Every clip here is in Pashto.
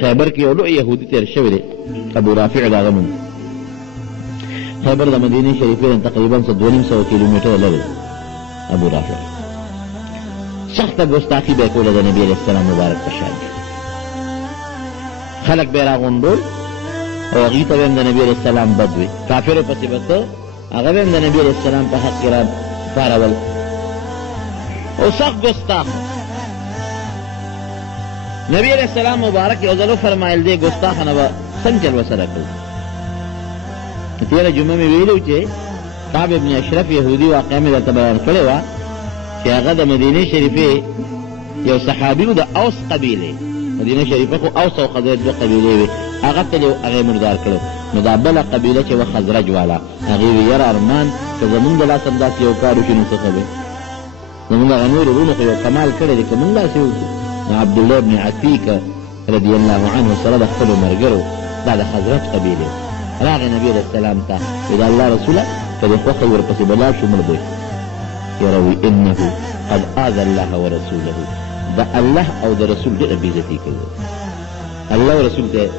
خیبر کې یو لوی یهودي تیر شوی دی ابو رافع د هغه نوم خیبر د مدینې شریفې نه تقریبا 250 کیلومتره لرې ابو رافع سخته ګستاخي به یې کوله د نبي علیه السلام مبارک په شان خلک به یې راغونډول او هغوی ته به هم د نبي علیه السلام بد وي کافرو پسې به څه هغه به هم د نبي علیه السلام په حق کې را پارول او سخت ګستاخ نبی علیہ السلام مبارک یو ځل وفرمایل دی ګستاخانه به څنګه چل ورسره کوو تېره جمعه مې ویلي چې کعب ابن اشرف یهودي واقعه مې درته بیان کړې وه چې هغه د مدینې شریفې یو صحابي و د اوس قبیلې مدینه شریفه خو اوس او خزرج دوه قبیلې وې هغه تللی هغه یې مردار کړو نو دا بله قبیله چې وه خزرج والا هغې وی یاره ارمان که زمونږ د لاسه داسې یو کار وشي نو څه ښه دی زمونږ هغه نور وروڼو خو یو کمال کړی دی که مونږ داسې وکړو نو عبدالله ابن عتیک رضی الله عنه سره د خپلو ملګرو دا د خزرج قبیلې راغی نبي علیه السلام ته وی د الله رسوله که دې خوښه ورپسې به لاړ شو مړ به یاره وی انه قد آذى الله ورسوله د الله او د رسول ډېره بېعزتي کړې ده الله او رسول ته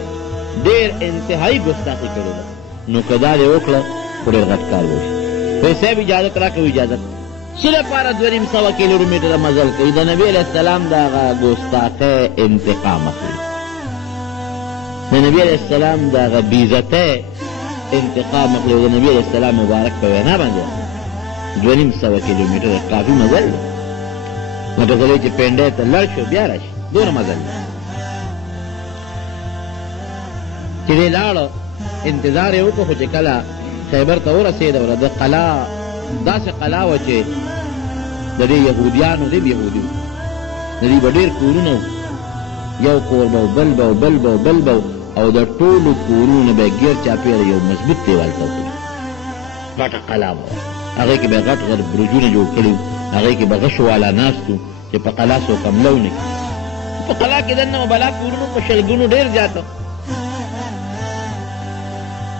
ډېر انتهایي ګستاخي کړې ده نو که دا دې وکړه خو ډېر غټ کار وشي وی صاحب اجازت راکوي اجازت څه لپاره 250 کیلومتره مزل کوي د نبي علیه السلام د هغه ګستاخۍ انتقام اخلي د نبي علیه السلام د هغه بېعزتۍ انتقام اخلي او د نبي علیه السلام مبارک په وینا باندې 250 کیلومتره کافي مزل دی لکه سړی چې پینډۍ ته لړ شو بیا راشي دونه مزل دی چې دی لاړه انتظار یې وکړو خو چې کله خیبر ته ورسېده د قلا داسې قلا وه چې د دې یهودیانو دی یهودي د دې به ډېر کورونه یو کور به و بل به و بل به و بل به او د ټولو کورونو به یې ګیر چاپېره یو مضبوط دیوال ته وکړي غټه قلا به وه هغې کې به یې غټ غټ برجونه جوړ کړي وو هغې کې به غشو والا ناست وو چې په قلا څوک حمله ونه کړي په قلا کې دننه بلا کورونو په شلګونو ډېر زیاته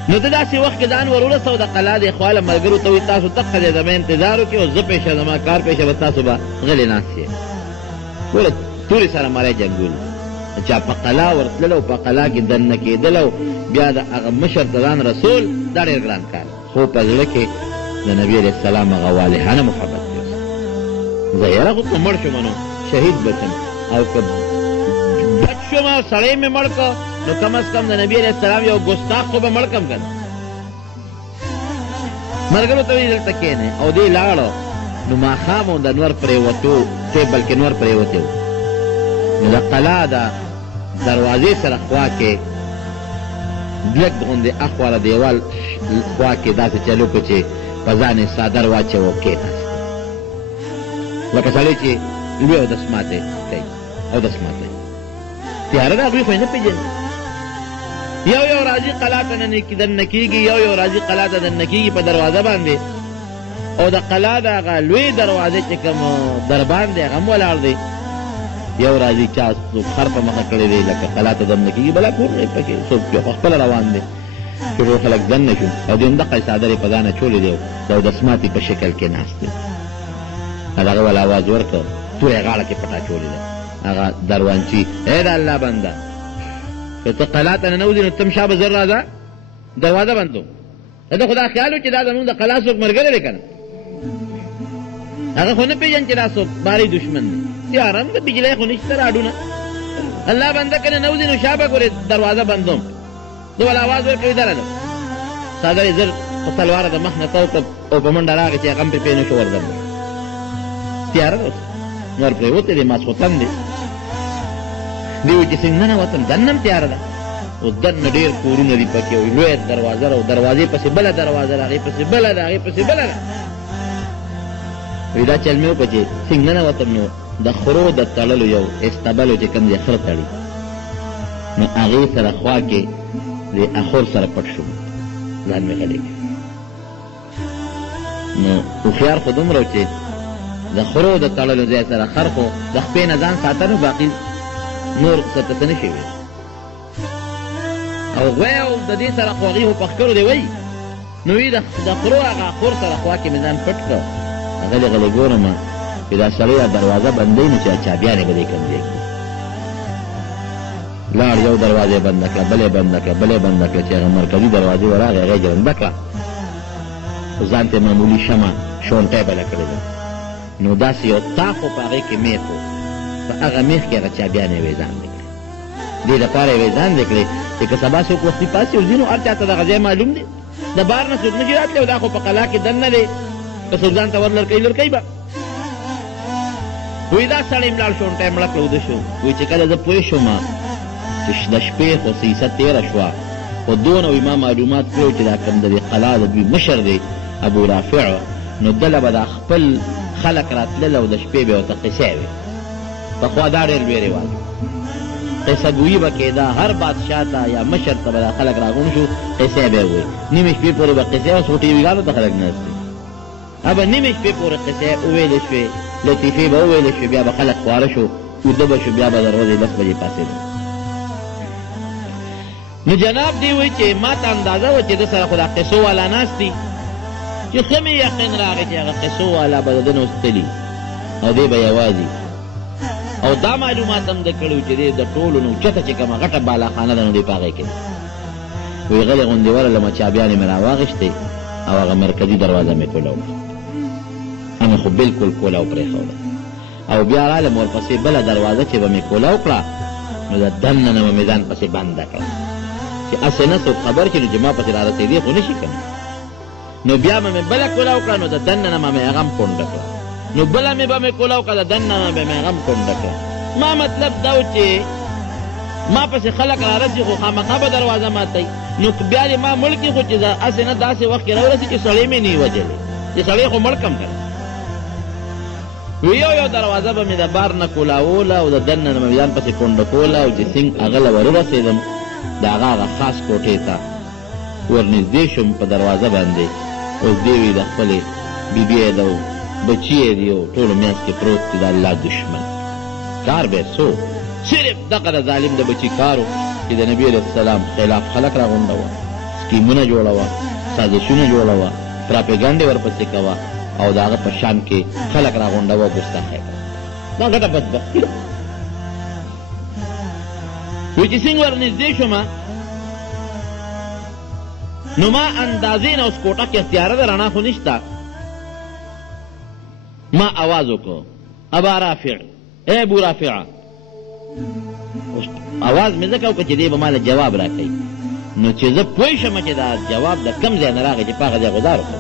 نو ته داسې وخت کې ځان ور ورسو د قلا د اخواله ملګرو ته وایي تاسو تقه دی زما انتظار وکړئ او زه پیشه زما کار پیشه به تاسو به غلې ناست یې ټوله تورې سره مری جنګونه چا په قلا ورتلل او په قلا کې دننه کېدل او بیا د هغه مشر ته ځان رسول دا ډېر ګران کار خو په زړه کې د نبي علیه السلام هغه والهانه محبت دی زه یاره خو که مړ شم نو شهید به شم او که بچ شم او سړی مې مړ که نو کم از کم د نبی علیه السلام یو ګستاخ خو به مړ کم که نه ملګرو ته ویې دلته کښېنئ او دی لاړه نو ماښام و د نور پرېوتو تی بلکې نور پرېوتی و نو د قلا د دروازې سره خوا کې لږ غوندې اخواله دیوال خوا کې داسې چلو کو چې په ځان یې څادر واچوه او کېناست لکه سړی چې لوی اودس ماتی کوي اودس ماتی تیاره ده هغوی خو یې نه پېژني یو یو راځي قلا ته دننه کېږي یو یو راځي قلا ته دننه کېږي په دروازه باندې او د قلا د هغه لوی دروازې چې کوم دربان دی هغه هم ولاړ دی یو راځي چا څوک خر په مخه کړی دی لکه قلا ته دننه کېږي بلا کور دی پکې څوک یو خپله روان دی چې ټول خلک دننه شو او د همدغه څادر یې په ځان اچولی دی د اودسماتي په شکل کې ناست دی هغه ول اواز ورکړ توره یې غاړه کې پټه اچولې ده هغه دروانچي ای د الله بنده که ته قلا ته ننوځې نو تم شا به زر راځه دروازه بندو ده خو دا خیال و چې دا زمونږ د قلا څوک ملګری دی که نه هغه خو نه پېژن چې دا څوک باری دشمن دی تیاره هم د بجلی خو نشته راډونه الله بنده که ننوځې نو شا به ګورې دروازه بندوم ده ول اواز ورکوي درله څادر یې زر په تلواره د مخ نه تو کړ او په منډه راغی چې هغه هم پرې پې نه شو وردننه تیاره ده نور پرېوتی دی ماسخوتن دی دی وایي چې څنګه ننوتم دننه هم تیاره ده اوس دننه ډېر کورونه دي پکې او لویه دروازه ده او دروازې پسې بله دروازه ده هغې پسې بله ده هغې پسې بله ده وایي دا چل مې وکړه چې څنګه ننوتم نو د خرو د تړلو یو استبل چې کوم دی خره تړي نو هغې سره خوا کې د اخور سره پټ شوم ځان مې غلی کړ نو هوښیار خو دومره چې د خرو د تړلو ځای سره خر خو د خپې نه ځان ساته نو باقي نور څه ته نه شي ویل او غوی او د دې سره خو هغې خو پخکرو دی وایي نو وی د خرو هغه خور سره خوا کې مې ځان پټ کړه غلې غلې ګورم چې دا سړی دروازه بندوي نو چې چابیانې به دې کوم ځای کړي لاړ یو دروازه بنده کړه، بلې بنده کړه، بلې بنده کړه، چې هغه مرکزي دروازې ورغی هغې جرنده کړه، ځان ته معمولي شمه شونټۍ بله کړې ده. نو داسې یو تاق و په هغې کې میخ و، په هغه میخ کې هغه چابیانې یې ځان دی کړې. دې دپاره یې ځان دی کړې چې که سبا څوک وختي پاسې وځي نو هر چا ته دغه ځای معلوم دی، د بار نه څوک نشي راتلی او دا خو په قلا کې دننه دی، که څوک ځان ته ور لړکوي لړکوي به. وایي دا سړی ملاړ شونټۍ مړه کړه وده شو. وایي چې کله زه پوه شوم چې د شپې خو سیسه تېره شوه، خو دونه وایي ما معلومات کړی چې دا کوم د دې قلا د دوی مشر دی ابو رافع، نو دله به دا خپل خلک راتلل او د شپې به ورته قصې وې. پخوا دا ډېر لوی رواج و، قصه ګویي به کېده، هر بادشاه ته یا مشر ته به دا خلک راغونډ شو، قصې به یې ووایي. نیمې شپې پورې به قصې اوس خو ټیویګانو ته خلک ناست دي، ابه نیمې شپې پورې قصې وویلې شوې، لطیفې به وویلې شوې، بیا به خلک خواره شو، اوده به شو، بیا به د ورځې 10 بجې پاسېده. نو جناب دی وایي چې ما ته اندازه وه چې ده سره خو دا قصو والا ناست دي، چې ښه مې یقین راغی چې هغه قصو والا به د ده نه اوستلي او دی به یوازې. او دا معلومات هم ده کړي چې دی د ټولو نه اوچته چې کومه غټه بالاخانه ده نو دی په هغې کې. وایي غلې غوندې ورغلمه، چابیانې مې راواغېښتې او هغه مرکزي دروازه مې کوله وکړه، همې خو بلکل کوله وپرېښوله. او بیا رالم ورپسې بله دروازه چې به مې کوله وکړه نو د دننه به مې ځان پسې بنده کړه چې هسې نه څوک خبر کړي نو چې ما پسې را رسېدې خو نه شي که نه. نو بیا به مې بله کوله وکړه نو د دننه به مې هغه هم کونډه کړه، نو بله مې به مې کوله وکړه د دننه به مې هغه هم کونډه کړه. ما مطلب دا و چې ما پسې خلک را رسي خو خامخا به دروازه ماتوي، نو بیا دې ما مړ کړي خو چې هسې نه داسې وخت کې راورسي چې سړی مې نه وي وجلی، چې سړی خو مړ کم کړه. یو دروازه به مې د بار نه کولاوله او د دننه نه مې ځان پسې کونډه کوله، او چې څنګ هغه له ورورسېدم د هغه خاص کوټې ته ورنږدې شوم په دروازه باندې. اوس دې وي د خپلې بیبي یې ده او بچي یې دي او ټولو منځ کې پروت دی د الله دشمن. کار به څو صرف دغه د ظالم د بچي کار و چې د نبي علیه السلام خلاف خلک راغونډوه، سکیمونه جوړوه، سازشونه جوړوه، پراپیګنډې ورپسې کوه او د هغه په شان کې خلک راغونډوه، ګستاخی کوه. دا ګټه بدبختي ده. وایي چې څنګه ورنږدې شومه نو ما اندازې نه اوس کوټه کې تیاره ده، رڼا خو نشته. ما آواز وکړو ابا رافع، ای ابو رافعه. آواز مې ځکه وکړه چې دی به ما له جواب راکوي، نو چې زه پوه شم چې دا جواب د کوم ځای نه راغی چې په هغه ځای غدار وکړو.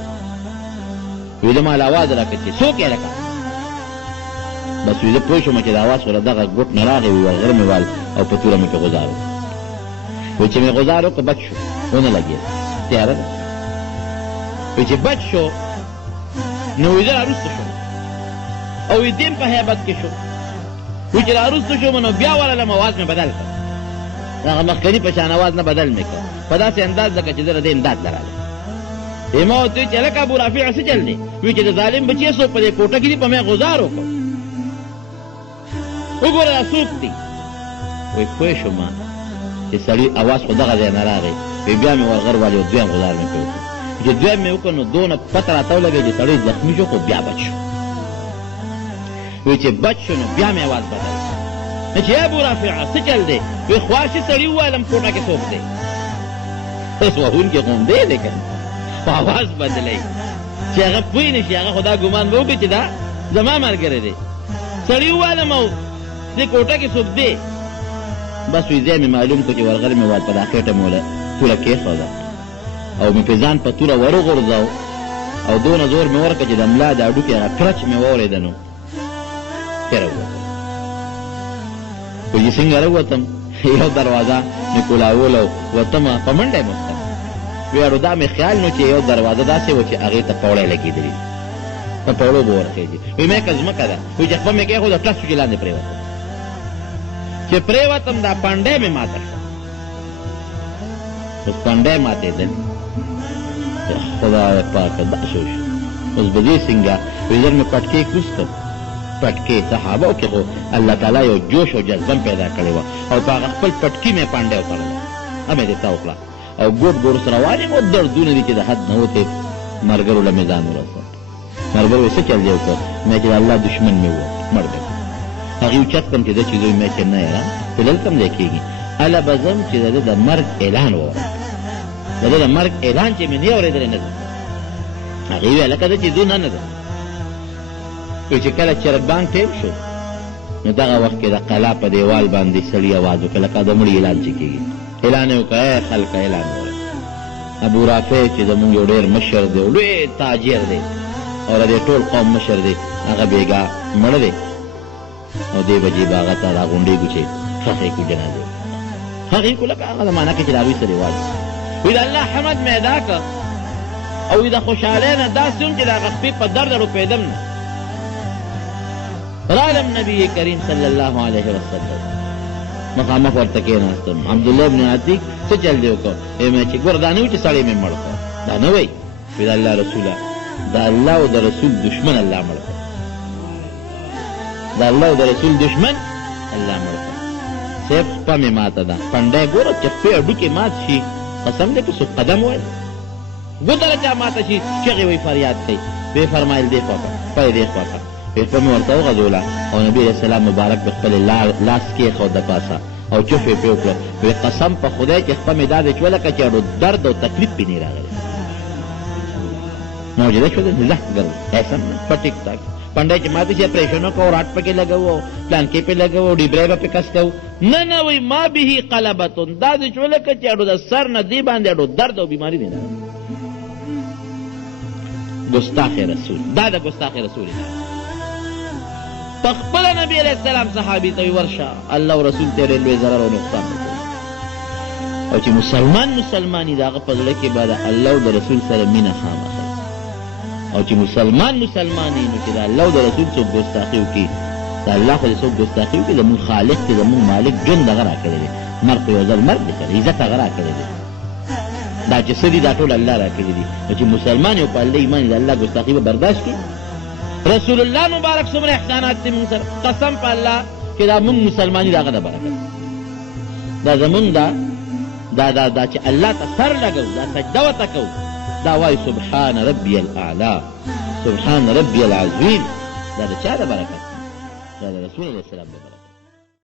وی ده ما له آواز راکړه چې څوک یې لکه، بس وی زه پوه شم چې د آواز خو له دغه ګوټ نه راغی، وی غره مې وال او په توره مې پې غزار وکړو. وی چې مې غزار وکړه بچ شو، ونه لګېد، تیاره ده. وی چې بچ شو نو وی زه راروسته شوم او وی دیم په حیبت کې شو. وی چې راروسته شوم نو بیا ورغلم اواز مې بدل کړ، هغه مخکني په شان اواز نه بدل مې کړ، په داسې انداز لکه چې زه د دې امداد له راغلی. ما ورته ویل چې هلکه ابو رافع څه چل دی؟ وی چې د ظالم بچی څوک په دې کوټه کې دي، په مې غزار وکړ، وګوره دا څوک دي. وی پوه شوم چې سړي اواز خو دغه ځای نه راغی. وی بیا مې ورغر والي او دویم غزار مې پرې وکړ. چې دویم مې وکړ نو دونه پته راته ولګېد چې سړی زخمي شو خو بیا بچ شو. وی چې بچ شو نو بیا مې اواز بدل کړ چې ابو رافعه څه چل دی؟ وی خواشي سړي وویلم کوټه کې څوک دی؟ اوس وهونکي غوندې دی که نه، په اواز بدلوي چې هغه پوه نه شي، هغه خو دا ګمان به وکړي چې دا زما ملګری دی. سړي وویلم او دې کوټه کې څوک دی؟ بس وی ځای مې معلوم کړو چې ورغلی مې وال په دا خېټه مې وله توره کېښوده او مې پې ځان په توره وروغورځاو او دونه زور مې ورکړه چې د ملا د هډوکې هغه کرچ مې واورېده نو تېره ووتم. خو چې څنګه راووتم یو دروازه مې کولاوله او وتمه په منډه یې وتم. ویاړو دا مې خیال نو چې یو دروازه داسې وه چې هغې ته پوړی لګېدلي، په پوړو به ورخېږي. وی مې که ځمکه ده، وی چې خپه مې کېښوده ټس شو چې لاندې پرېوتم. چې پرېوتم دا پنډۍ مې ماته شوه، اوس پنډۍ ماتېدل، خدای پاکه دا شو شو. اوس به دې څنګه؟ وی ژر مې پټکې کوز کړ. پټکې صحابو کې خو الله تعالی یو جوش او جذبه پیدا کړې وه او په هغه خپل پټکي مې پنډۍ وتړله، همې دې تا وکړه او ګوټ ګوټ سره روان یم او دردونه دي چې د حد نه وتې. ملګرو له مې ځان ورسه. ملګرو یې څه چل دی وکړ؟ مې چې د الله دشمن مې ووت، مړ دی. هغې اوچت کړم چې ده چې زوی مې چې نه یاره چې دلته هم ځای کېږي. اله به ځم چې د ده د مرګ اعلان وورم د ده د مرګ اعلان چې مې نه اورېدلی نه ده هغې وویل لکه ده چې ځو نه ده وایي چې کله چرګبان ټیم شو نو دغه وخت کې د قلا په دیوال باندې سړي اواز وکړه لکه د مړي اعلان چې کېږي اعلان یې وکړه ای خلکه اعلان ووایه ابو رافع چې زمونږ یو ډېر مشر دی لوی تاجر دی او د دې ټول قوم مشر دی هغه بېګا مړه دی او دې بجې به هغه ته را غونډېږو چې ښخې کړو جنازې ښخې کړو لکه هغه زمانه کې چې د هغوی سره رواج وایي د الله حمد مې ادا کړه او د خوشحالۍ نه داسې هم چې د هغه خپې په درد روپېدم نه رالم نبی کریم صلی الله علیه وسلم مخامخ ورته کېناستم عبدالله ابن عتیق څه چل دی وکړ ویې چې ګوره دا نه وي چې سړی مې مړ کړ دا نه وایي وایي د الله رسوله د الله او د رسول دشمن الله مړ کړ د الله او د رسول دشمن الله مړ کړ صاحب شپه مې ماته ده پنډی ګوره چې خپې هډوکې مات شي قسم دی که څوک قدم وایي ګوته له چا ماته شي چغې وایي فریاد کوي ویې فرمایل دې خواته پی دې خواته شپه مې ورته وغځوله او نبي علیه السلام مبارک په خپل لاس کېښود د پاسه او چف یې پرې وکړه وایي قسم په خدای چې شپه مې دا دی چې ولکه چې اړو درد او تکلیف پې نه راغلی موجوده شو زه ګرم ایسا په ټیک ټاک پنډی چې ماته چې اپریشن وکړو راټ پکې لګوو پلانکې پې لګوو ډیبری به پې کس کوو نه نه وایي ما به قلبتون دا دی چې ولکه چې اړو د سر نه دې باندې اړو درد او بیماري نه راغلی ګستاخ رسول دا د ګستاخ رسول پخپل نبی علیہ السلام صحابی ته ورشه الله او رسول ته ډېر لوی ضرر او نقصان او چې مسلماني د هغه په زړه کې به د الله او د رسول سره مینه خامخا او چې مسلماني نو چې د الله او د رسول څوک ګستاخي وکړي د الله خو دې څوک ګستاخي وکړي زمونږ خالق دی زمونږ مالک ژوند دغه را کړی دی مرګ خو یو ځل مرګ دی که عزت هغه را کړی دی دا چې څه دي دا ټول الله را کړي دي نو چې مسلمان یو په الله ایمان د الله ګستاخي به برداشت کړي رسول الله مبارک څومره احسانات دي مونږ سره قسم په الله چې دا مونږ مسلماني د هغه د برکت دا زمونږ دا چې الله ته سر لګو دا سجده ورته کوو دا وایي سبحان ربي الاعلی سبحان ربي العظیم دا د چا د برکت دا د رسول الله صلی الله علیه وسلم د برکت